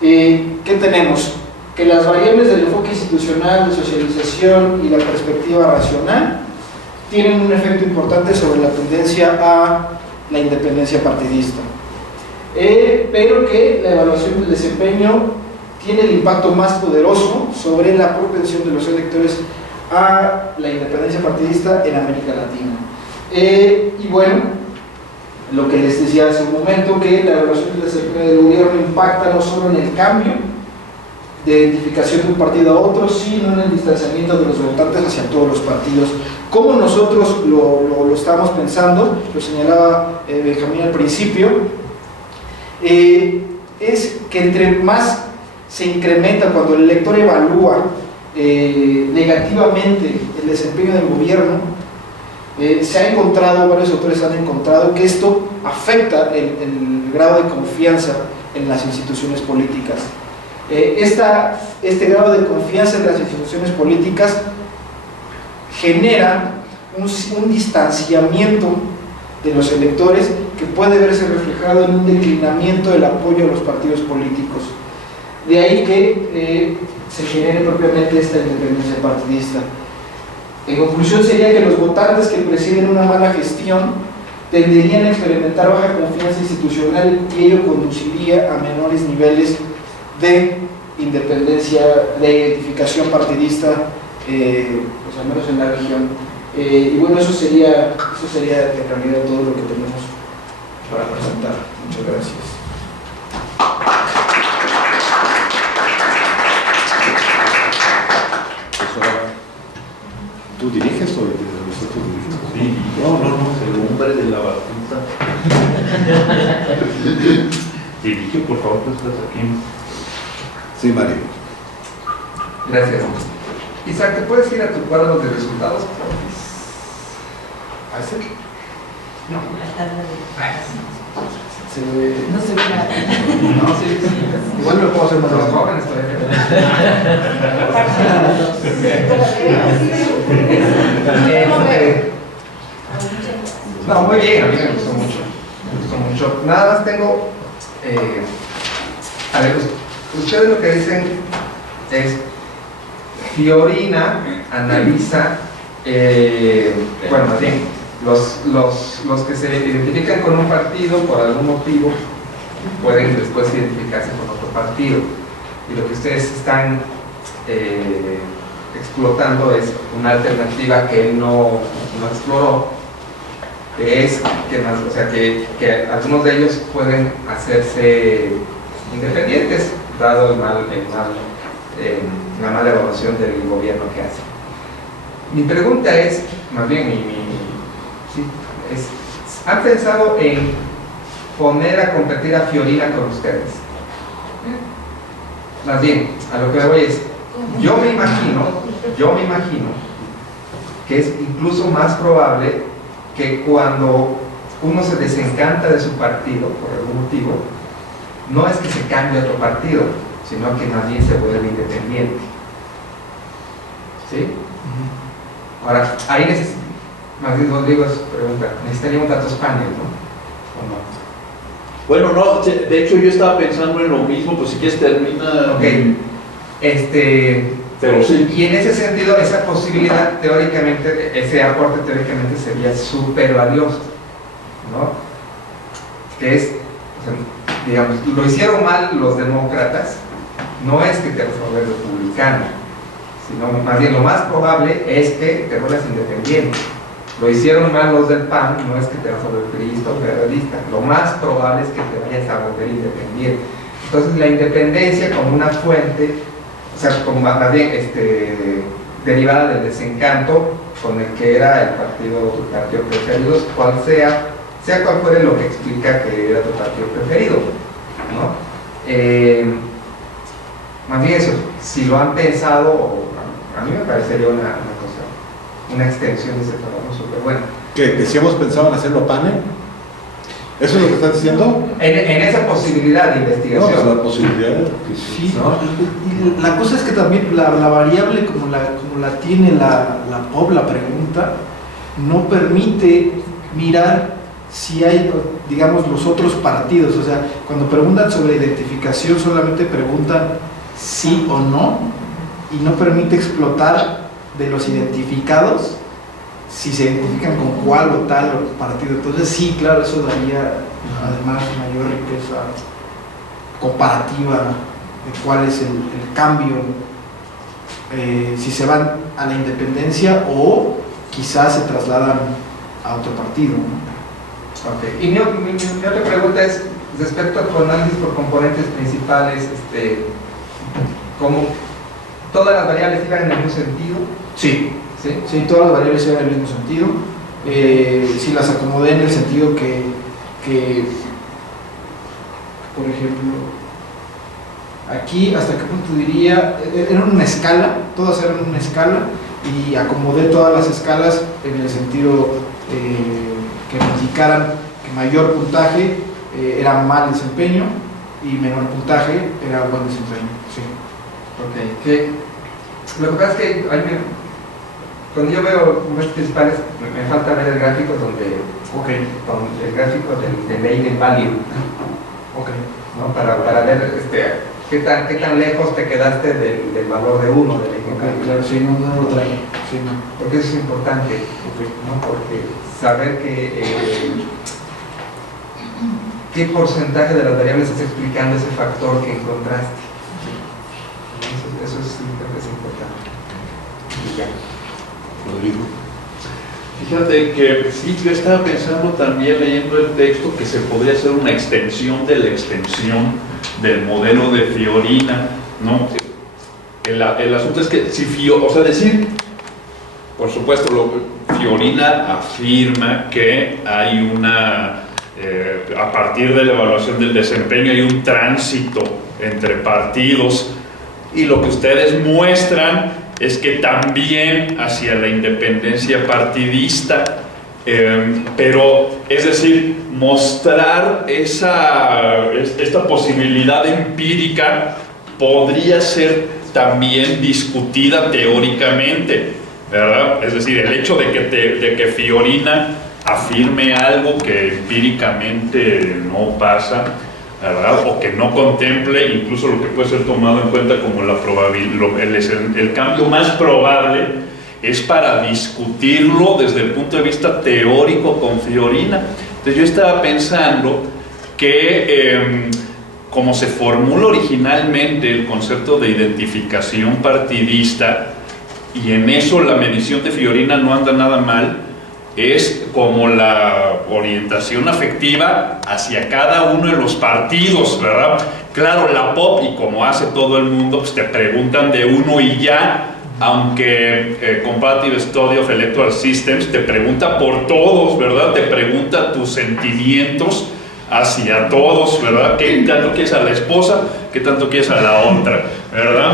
¿Qué tenemos? Que las variables del enfoque institucional, de socialización y la perspectiva racional tienen un efecto importante sobre la tendencia a la independencia partidista, pero que la evaluación del desempeño tiene el impacto más poderoso sobre la propensión de los electores a la independencia partidista en América Latina. Y bueno, lo que les decía hace un momento, que la evaluación del desempeño del gobierno impacta no solo en el cambio de identificación de un partido a otro, sino en el distanciamiento de los votantes hacia todos los partidos. Como nosotros lo estamos pensando, lo señalaba Benjamín al principio, es que entre más se incrementa cuando el elector evalúa negativamente el desempeño del gobierno, se ha encontrado, varios autores han encontrado que esto afecta el grado de confianza en las instituciones políticas. Este grado de confianza en las instituciones políticas genera un distanciamiento de los electores que puede verse reflejado en un declinamiento del apoyo a los partidos políticos. De ahí que se genere propiamente esta independencia partidista. En conclusión, sería que los votantes que presiden una mala gestión tenderían a experimentar baja confianza institucional y ello conduciría a menores niveles de independencia, de identificación partidista, pues al menos en la región. Y bueno, eso sería en realidad todo lo que tenemos para presentar. Muchas gracias. ¿Tú diriges o nosotros dirigimos? Sí, no, el hombre de la batuta. Dirige, por favor, tú estás aquí. Sí, Mario. Gracias. Isaac, ¿te puedes ir a tu cuadro de resultados? ¿A ese? No, la tabla Se ve... no se ve nada. No, sí. Igual lo puedo hacer más Los rápido. jóvenes todavía. No, muy bien, a mí me gustó mucho. Me gustó mucho. Nada más tengo. A ver, ustedes lo que dicen es: Fiorina analiza, bueno, más bien, Los que se identifican con un partido por algún motivo pueden después identificarse con otro partido. Y lo que ustedes están explotando es una alternativa que él no exploró, que es que algunos de ellos pueden hacerse independientes, dado la mala evaluación del gobierno que hace. Mi pregunta es, más bien, ¿han pensado en poner a competir a Fiorina con ustedes? Más bien, a lo que me voy es, yo me imagino que es incluso más probable que cuando uno se desencanta de su partido por algún motivo, no es que se cambie a otro partido, sino que más bien se vuelve independiente. ¿Sí? Ahora, ahí más bien Rodrigo pregunta, necesitaríamos datos panel, ¿no? ¿O no? Bueno, no, de hecho yo estaba pensando en lo mismo, pues si quieres termina. Ok. Pero sí. Y en ese sentido, esa posibilidad teóricamente, ese aporte teóricamente sería súper valioso, ¿no? Que es, o sea, digamos, lo hicieron mal los demócratas, no es que te vas a volver republicano, sino más bien lo más probable es que te vuelvas independiente. Lo hicieron mal los del PAN, no es que te vas a volver priista o federalista, lo más probable es que te vayas a volver independiente. Entonces la independencia como una fuente, o sea, como más bien derivada del desencanto con el que era el tu partido preferido, cual sea cual fuera lo que explica que era tu partido preferido, ¿no? Más bien eso, si lo han pensado, a mí me parecería una extensión de ese trabajo súper buena. Que si hemos pensado en hacerlo panel, ¿eso es lo que estás diciendo? En esa posibilidad de No, investigación. pues la posibilidad que sí. Sí, y la cosa es que también la variable como la tiene la POP, la pregunta, no permite mirar si hay, digamos, los otros partidos. O sea, cuando preguntan sobre identificación solamente preguntan sí o no y no permite explotar de los identificados si se identifican con cuál o tal partido. Entonces sí, claro, eso daría además mayor riqueza comparativa de cuál es el cambio, si se van a la independencia o quizás se trasladan a otro partido, ¿no? Okay. Y mi otra pregunta es respecto a tu análisis por componentes principales, ¿cómo todas las variables iban en el mismo sentido? Sí. ¿Sí? Sí, todas las variables iban en el mismo sentido. Si las acomodé en el sentido que, por ejemplo, aquí, ¿hasta qué punto diría? Era una escala, todas eran una escala, y acomodé todas las escalas en el sentido que me indicaran que mayor puntaje era mal desempeño y menor puntaje era buen desempeño. Sí. Ok. Lo que pasa es que cuando yo veo componentes principales me falta ver el gráfico con el gráfico del Leiden Value, ¿no? Para ver qué tan lejos te quedaste del valor de 1 del Leiden Value. Claro, sí, no lo traigo. Sí, no. Porque eso es importante, ¿no? Porque saber qué porcentaje de las variables estás explicando ese factor que encontraste. Eso es importante. Y ya. Rodrigo. Fíjate que sí, yo estaba pensando también leyendo el texto que se podría hacer una extensión de la extensión del modelo de Fiorina, ¿no? El asunto es que si decir, por supuesto, Fiorina afirma que hay a partir de la evaluación del desempeño hay un tránsito entre partidos, y lo que ustedes muestran es que también hacia la independencia partidista, pero es decir, mostrar esta posibilidad empírica podría ser también discutida teóricamente, ¿verdad? Es decir, el hecho de que Fiorina afirme algo que empíricamente no pasa, ¿verdad? O que no contemple incluso lo que puede ser tomado en cuenta como la probabilidad, el cambio más probable es para discutirlo desde el punto de vista teórico con Fiorina. Entonces yo estaba pensando que como se formula originalmente el concepto de identificación partidista, y en eso la medición de Fiorina no anda nada mal, es como la orientación afectiva hacia cada uno de los partidos, ¿verdad? Claro, la POP, y como hace todo el mundo, pues te preguntan de uno y ya, aunque Comparative Study of Electoral Systems te pregunta por todos, ¿verdad? Te pregunta tus sentimientos hacia todos, ¿verdad? ¿Qué tanto quieres a la esposa? ¿Qué tanto quieres a la otra? ¿Verdad?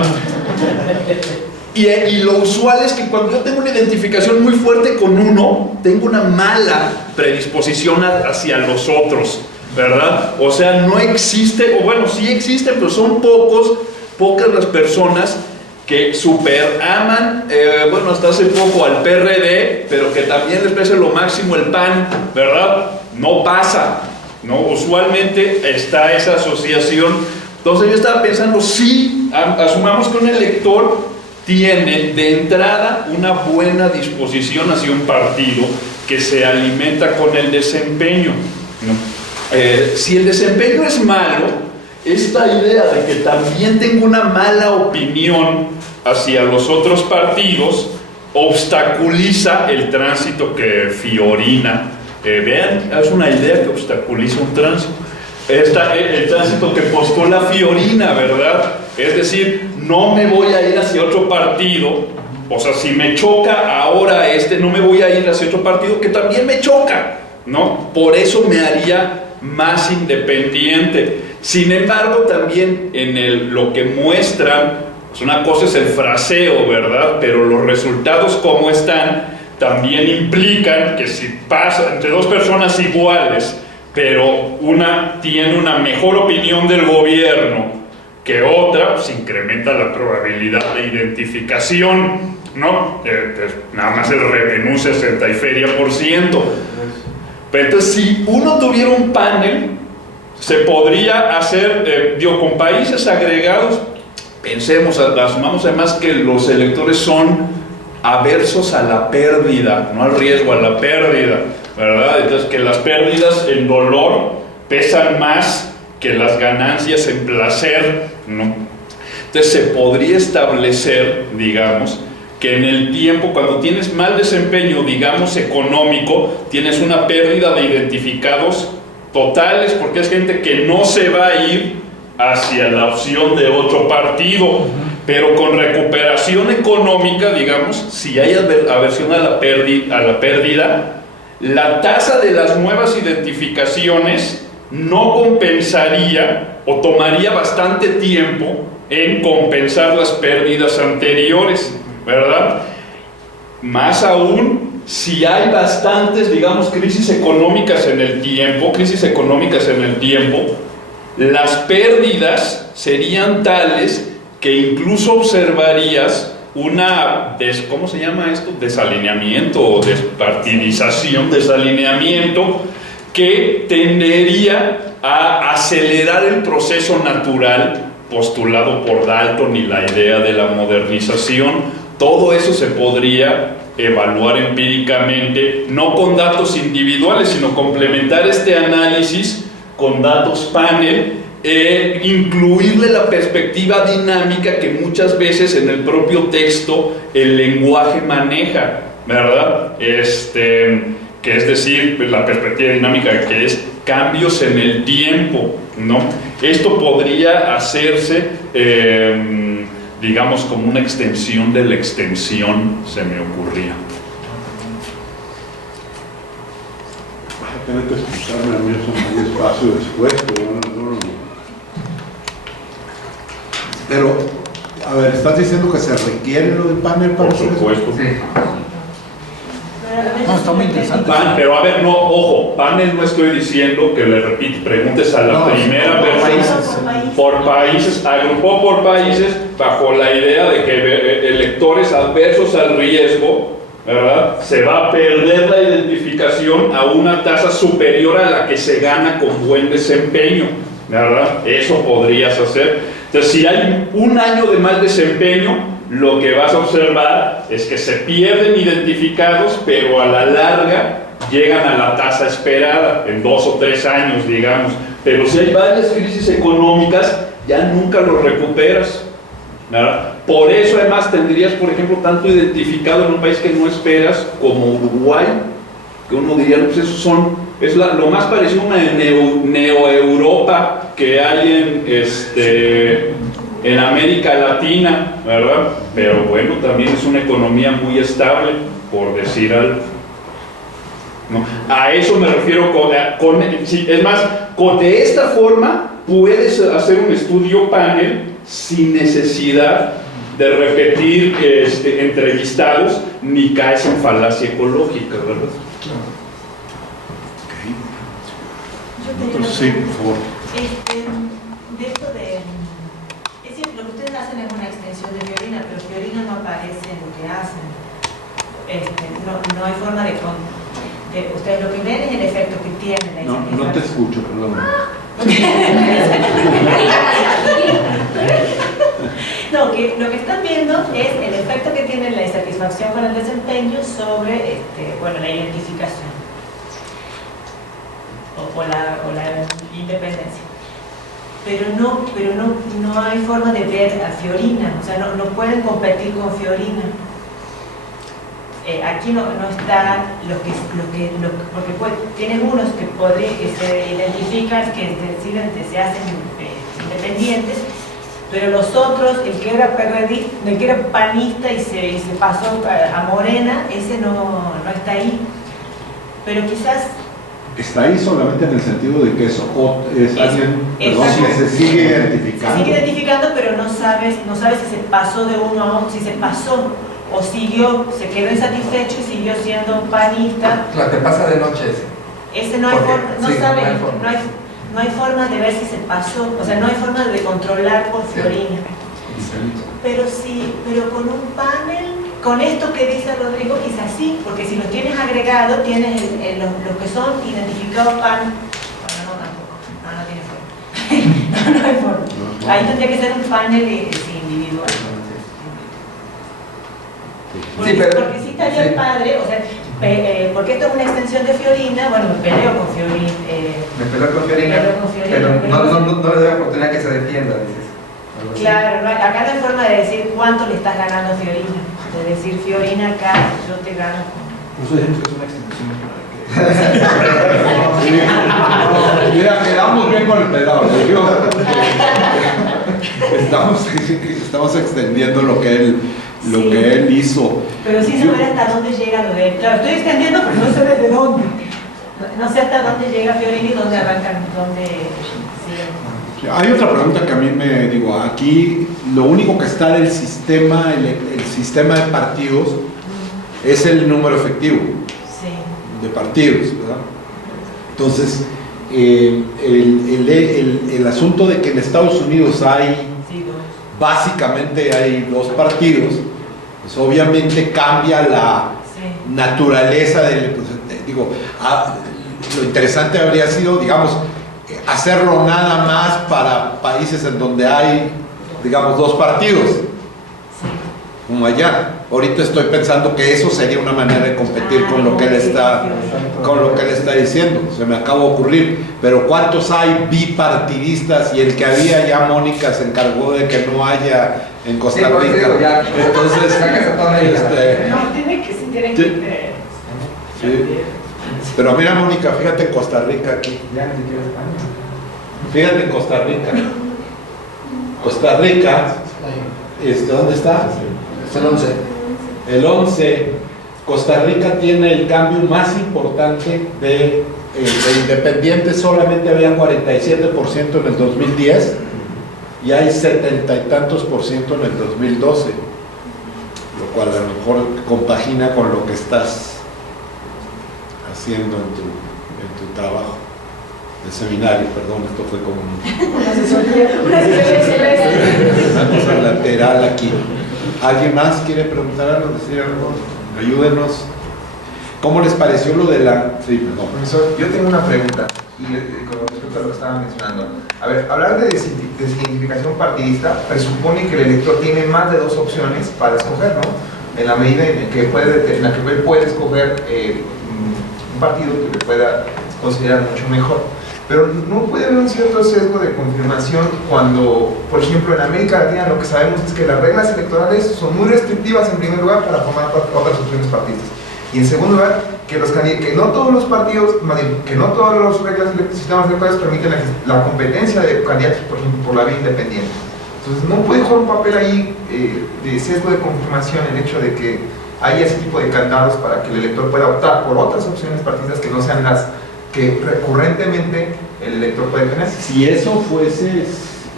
Y lo usual es que cuando yo tengo una identificación muy fuerte con uno, tengo una mala predisposición hacia los otros, ¿verdad? O sea, no existe, o bueno, sí existen, pero son pocas las personas que super aman, bueno, hasta hace poco al PRD, pero que también les parece lo máximo el PAN, ¿verdad? No pasa, ¿no? Usualmente está esa asociación. Entonces yo estaba pensando, sí, asumamos que un elector tiene de entrada una buena disposición hacia un partido que se alimenta con el desempeño, ¿no? Si el desempeño es malo, esta idea de que también tengo una mala opinión hacia los otros partidos obstaculiza el tránsito que Fiorina, vean, es una idea que obstaculiza un tránsito. El tránsito que postula Fiorina, ¿verdad? Es decir, no me voy a ir hacia otro partido, o sea, si me choca ahora no me voy a ir hacia otro partido que también me choca, ¿no? Por eso me haría más independiente. Sin embargo, también lo que muestran, pues una cosa es el fraseo, ¿verdad? Pero los resultados como están también implican que si pasa entre dos personas iguales, pero una tiene una mejor opinión del gobierno que otra, pues incrementa la probabilidad de identificación, ¿no? Nada más en un 60 y feria por ciento. Pero entonces, si uno tuviera un panel, se podría hacer, con países agregados, pensemos, asumamos además que los electores son aversos a la pérdida, no al riesgo, a la pérdida, ¿verdad? Entonces, que las pérdidas en dolor pesan más que las ganancias en placer, ¿no? Entonces se podría establecer, digamos, que en el tiempo, cuando tienes mal desempeño, digamos, económico, tienes una pérdida de identificados totales, porque es gente que no se va a ir hacia la opción de otro partido, pero con recuperación económica, digamos, si hay aversión a la pérdida, la tasa de las nuevas identificaciones no compensaría o tomaría bastante tiempo en compensar las pérdidas anteriores, ¿verdad? Más aún, si hay bastantes, digamos, crisis económicas en el tiempo, las pérdidas serían tales que incluso observarías ¿cómo se llama esto? Desalineamiento o despartidización, desalineamiento, que tendería a acelerar el proceso natural postulado por Dalton y la idea de la modernización. Todo eso se podría evaluar empíricamente, no con datos individuales, sino complementar este análisis con datos panel, incluirle la perspectiva dinámica que muchas veces en el propio texto el lenguaje maneja, ¿verdad? Que es decir, la perspectiva dinámica, que es cambios en el tiempo, ¿no? Esto podría hacerse, digamos, como una extensión de la extensión, se me ocurría. Vas a tener que explicarme a mí eso muy despacio después, pero no. Pero, a ver, ¿estás diciendo que se requiere lo del panel para Por hacer eso? supuesto. Sí. No, está muy interesante. Pero a ver, no, ojo, panel no estoy diciendo que le repito, preguntes a la primera persona. Por países, agrupó por países bajo la idea de que electores adversos al riesgo, ¿verdad? Se va a perder la identificación a una tasa superior a la que se gana con buen desempeño, ¿verdad? Eso podrías hacer. Entonces, si hay un año de mal desempeño, lo que vas a observar es que se pierden identificados, pero a la larga llegan a la tasa esperada, en 2 o 3 años, digamos. Pero si hay varias crisis económicas, ya nunca los recuperas, ¿verdad? Por eso además tendrías, por ejemplo, tanto identificado en un país que no esperas, como Uruguay, que uno diría, pues eso es lo más parecido a una neo-Europa que hay en América Latina, ¿verdad? Pero bueno, también es una economía muy estable, por decir algo, ¿no? A eso me refiero es más, de esta forma puedes hacer un estudio panel sin necesidad de repetir entrevistados, ni caes en falacia ecológica, ¿verdad? Yo tenía Entonces, sí, por favor. de esto de... Es decir, lo que ustedes hacen es una extensión de Fiorina, pero Fiorina no aparece en lo que hacen. No hay forma de ustedes lo que ven es el efecto que tiene la No te escucho, perdón. No, que lo que están viendo es el efecto que tiene la insatisfacción con el desempeño sobre la identificación o la independencia. Pero no hay forma de ver a Fiorina, o sea, no pueden competir con Fiorina. Aquí no está porque tienes unos que se identifican, que se hacen independientes, pero los otros, el que era periodista, el que era panista y se pasó a Morena, ese no está ahí. Pero quizás Está ahí solamente en el sentido de que es alguien, perdón, exacto, que se sigue se identificando. sigue identificando, pero no sabes si se pasó de uno a otro, si se pasó o se quedó insatisfecho y siguió siendo panista. Lo que pasa de noche Ese no hay Porque, forma, no sí, sabe, no hay forma. no hay forma de ver si se pasó, o sea, no hay forma de controlar por Fiorina. Pero con un panel, con esto que dice Rodrigo, quizás sí, porque si los tienes agregado, tienes los que son identificados pan. Bueno, no tampoco, no tiene forma. No hay forma. Ahí tendría que ser un panel individual. Porque sí estaría el padre, o sea, porque esto es una extensión de Fiorina, bueno, me peleo con Fiorina. Me peleo con Fiorina, pero no le doy oportunidad que se defienda, dices. Claro, acá no hay forma de decir cuánto le estás ganando a Fiorina. De decir, Fiorina, acá yo te gano. Por eso decimos que es una extensión. Mira, quedamos bien con el pelado. Estamos extendiendo lo que él hizo. Pero sí saber hasta dónde llega lo de él. Claro, estoy extendiendo, pero no sé desde dónde. No sé hasta dónde llega Fiorina y dónde arrancan, dónde siguen. Hay otra pregunta que a mí aquí lo único que está del sistema, el sistema de partidos, es el número efectivo de partidos, ¿verdad? Entonces, el asunto de que en Estados Unidos básicamente hay 2 partidos, pues obviamente cambia la naturaleza lo interesante habría sido, digamos, hacerlo nada más para países en donde hay, digamos, 2 partidos, como allá. Ahorita estoy pensando que eso sería una manera de competir con lo que él está diciendo. Se me acaba de ocurrir. Pero ¿cuántos hay bipartidistas? Y el que había, ya Mónica se encargó de que no haya en Costa Rica. Entonces, no, tiene que sí. Pero mira, Mónica, fíjate en Costa Rica aquí. Fíjate en Costa Rica. Costa Rica, ¿dónde está? Es el 11. El 11. Costa Rica tiene el cambio más importante de independientes. Solamente había 47% en el 2010 y hay 70 y tantos % en el 2012, lo cual a lo mejor compagina con lo que estás haciendo en tu trabajo de seminario. Perdón, esto fue como una cosa lateral aquí. ¿Alguien más quiere preguntar algo, decir algo? Ayúdenos. ¿Cómo les pareció lo de la...? Sí, perdón. Profesor, yo tengo una pregunta con respecto respecto a lo que estaban mencionando. A ver, hablar de designificación partidista presupone que el elector tiene más de 2 opciones para escoger, ¿no? En la medida en que en la que él puede escoger un partido que le pueda considerar mucho mejor. Pero no puede haber un cierto sesgo de confirmación cuando, por ejemplo, en América Latina lo que sabemos es que las reglas electorales son muy restrictivas en primer lugar para formar otras opciones partidistas. Y en segundo lugar, que no todos los partidos, más bien, que no todas las reglas del sistemas electorales permiten la competencia de candidatos, por ejemplo, por la vía independiente. Entonces no puede jugar un papel ahí de sesgo de confirmación el hecho de que haya ese tipo de candados para que el elector pueda optar por otras opciones partidistas que no sean las que recurrentemente el elector puede tener. Si eso fuese,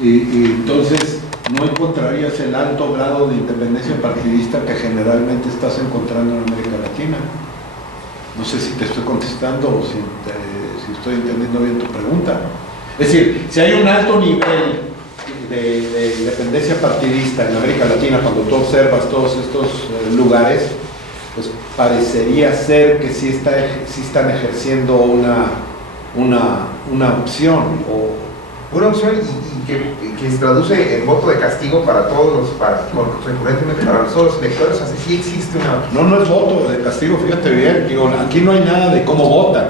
entonces no encontrarías el alto grado de independencia partidista que generalmente estás encontrando en América Latina. No sé si te estoy contestando o si estoy entendiendo bien tu pregunta. Es decir, si hay un alto nivel de independencia partidista en América Latina, cuando tú observas todos estos lugares, pues parecería ser que sí están ejerciendo una opción que se traduce en voto de castigo para todos recurrentemente para todos los electores. O sea, sí existe una... No es voto de castigo, fíjate bien, digo, aquí no hay nada de cómo votan.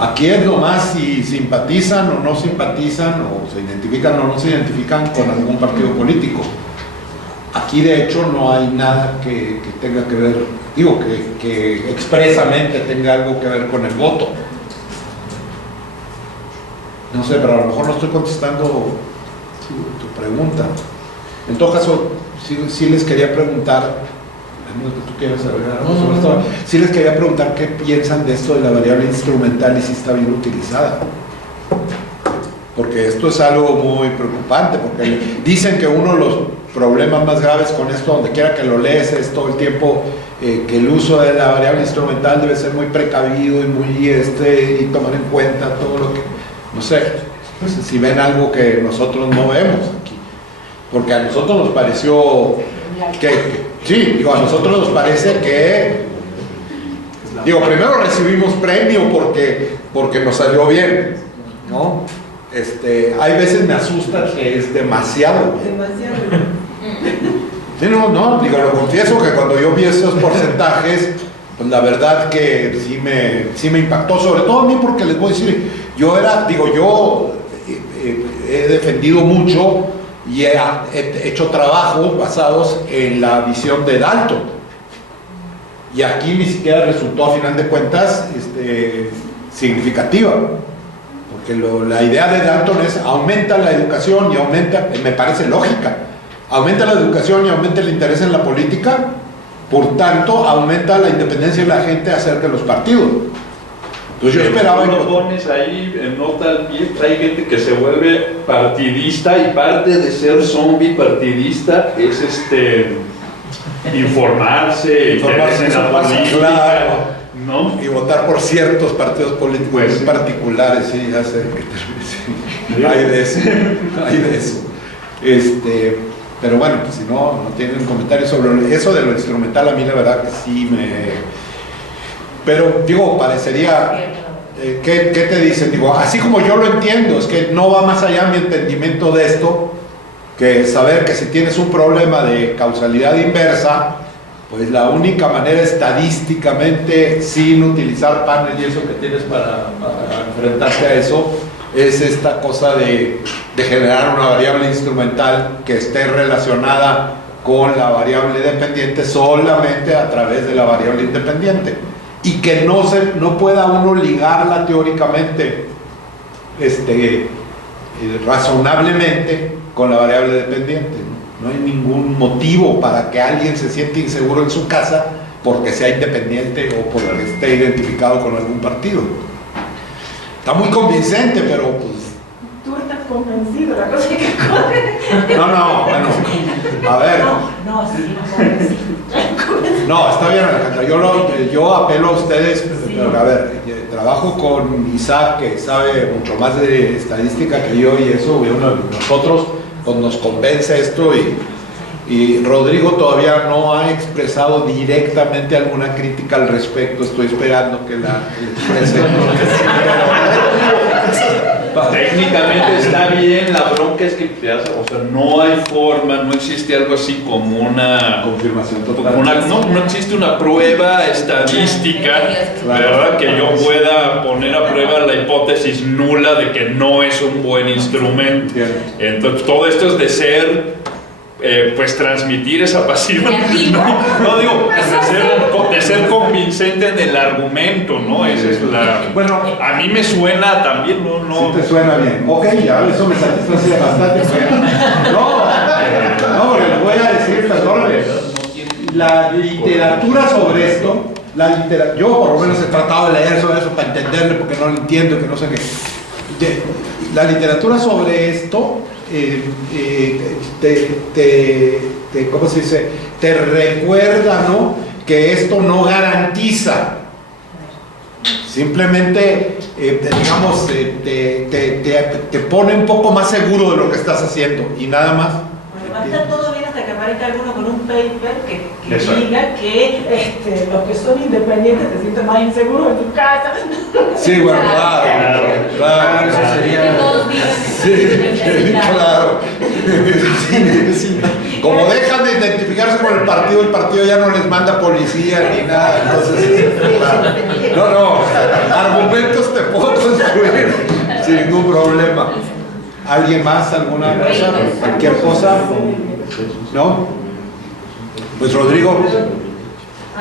Aquí es nomás si simpatizan o no simpatizan, o se identifican o no se identifican con algún partido político. Aquí de hecho no hay nada que tenga que ver, digo, que expresamente tenga algo que ver con el voto. No sé, pero a lo mejor no estoy contestando tu pregunta. En todo caso, sí les quería preguntar, ¿tú quieres agregar algo sobre esto? Sí les quería preguntar qué piensan de esto de la variable instrumental y si está bien utilizada. Porque esto es algo muy preocupante, porque dicen que uno de los problemas más graves con esto, donde quiera que lo lees, es todo el tiempo que el uso de la variable instrumental debe ser muy precavido y tomar en cuenta todo lo que, no sé, si ven algo que nosotros no vemos aquí. Porque a nosotros nos pareció a nosotros nos parece que, primero recibimos premio porque nos salió bien, ¿no? Hay veces me asusta que es demasiado. Sí, lo confieso que cuando yo vi esos porcentajes, pues la verdad que sí me impactó, sobre todo a mí, porque les voy a decir, yo he defendido mucho y he hecho trabajos basados en la visión de Dalton, y aquí ni siquiera resultó a final de cuentas significativa, porque la idea de Dalton es aumenta la educación y aumenta, me parece lógica, aumenta la educación y aumenta el interés en la política, por tanto aumenta la independencia de la gente acerca de los partidos. Entonces yo esperaba... Tú lo pones ahí en nota al pie, hay gente que se vuelve partidista y parte de ser zombie partidista es informarse en la política, claro, ¿no? Y votar por ciertos partidos políticos pues, particulares, sí, ya sé que sí, hay de eso. Pero bueno, pues si no tienen comentarios sobre eso de lo instrumental, a mí la verdad que sí pero parecería, ¿qué te dicen? Así como yo lo entiendo, es que no va más allá mi entendimiento de esto, que saber que si tienes un problema de causalidad inversa, pues la única manera estadísticamente, sin utilizar panel y eso que tienes para enfrentarte a eso, es esta cosa de generar una variable instrumental que esté relacionada con la variable dependiente solamente a través de la variable independiente, y que no pueda uno ligarla teóricamente razonablemente con la variable dependiente. No hay ningún motivo para que alguien se siente inseguro en su casa porque sea independiente o porque esté identificado con algún partido. Está muy convincente, pero pues... Tú estás convencido, la cosa es que... bueno, a ver. No, está bien, Alejandra, yo apelo a ustedes, pero a ver, trabajo con Isaac, que sabe mucho más de estadística que yo, y eso, nosotros pues, nos convence esto, y Rodrigo todavía no ha expresado directamente alguna crítica al respecto. Estoy esperando que la exprese. Técnicamente está bien, la bronca es que o sea, no hay forma, no existe algo así como una Confirmación total. no existe una prueba estadística, ¿verdad? Que yo pueda poner a prueba la hipótesis nula de que no es un buen instrumento. Entonces, todo esto es de ser pues transmitir esa pasión, no digo, de ser convincente en el argumento, ¿no? Esa es la... Bueno, a mí me suena también, ¿no? sí te suena bien. Ok, ya, eso me satisface bastante. No, porque le voy a decir, perdón, la literatura sobre esto, yo por lo menos he tratado de leer sobre eso para entenderlo, porque no lo entiendo, que no sé qué. La literatura sobre esto ¿cómo se dice? Te recuerda, ¿no?, que esto no garantiza, simplemente digamos te pone un poco más seguro de lo que estás haciendo y nada más. Bueno, va a estar todo bien hasta que aparezca alguno con un paper que Exacto. diga que los que son independientes se sienten más inseguros en su casa. Sí, bueno, claro, Eso sería... Que todos digan sí, claro. Como dejan de identificarse con el partido ya no les manda policía ni nada, entonces, claro. No, argumentos te puedo construir sin ningún problema. ¿Alguien más? ¿Alguna cosa? ¿Cualquier cosa? ¿No? Pues Rodrigo,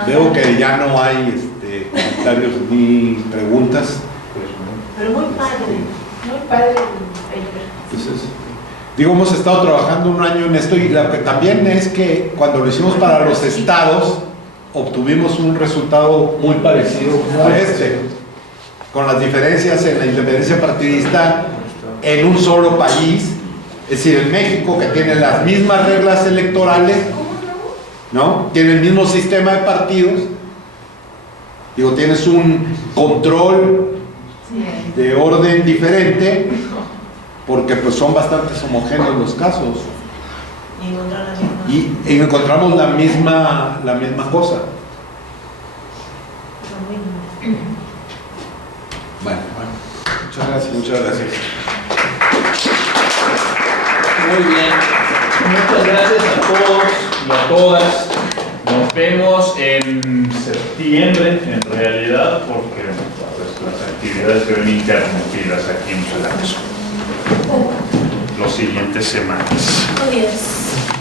veo que ya no hay comentarios ni preguntas. Pero muy padre el paper. Entonces, digo, hemos estado trabajando un año en esto y lo que también es que cuando lo hicimos para los estados, obtuvimos un resultado muy parecido a con las diferencias en la independencia partidista en un solo país, es decir, en México, que tiene las mismas reglas electorales, ¿no? Tiene el mismo sistema de partidos, digo, tienes un control de orden diferente, porque pues son bastante homogéneos los casos y encontramos la misma cosa. Bueno, muchas gracias. Muy bien, muchas gracias a todos y a todas. Nos vemos en septiembre, en realidad, porque pues, las actividades se ven interrumpidas aquí en Salamanca. Los siguientes semanas. Adiós.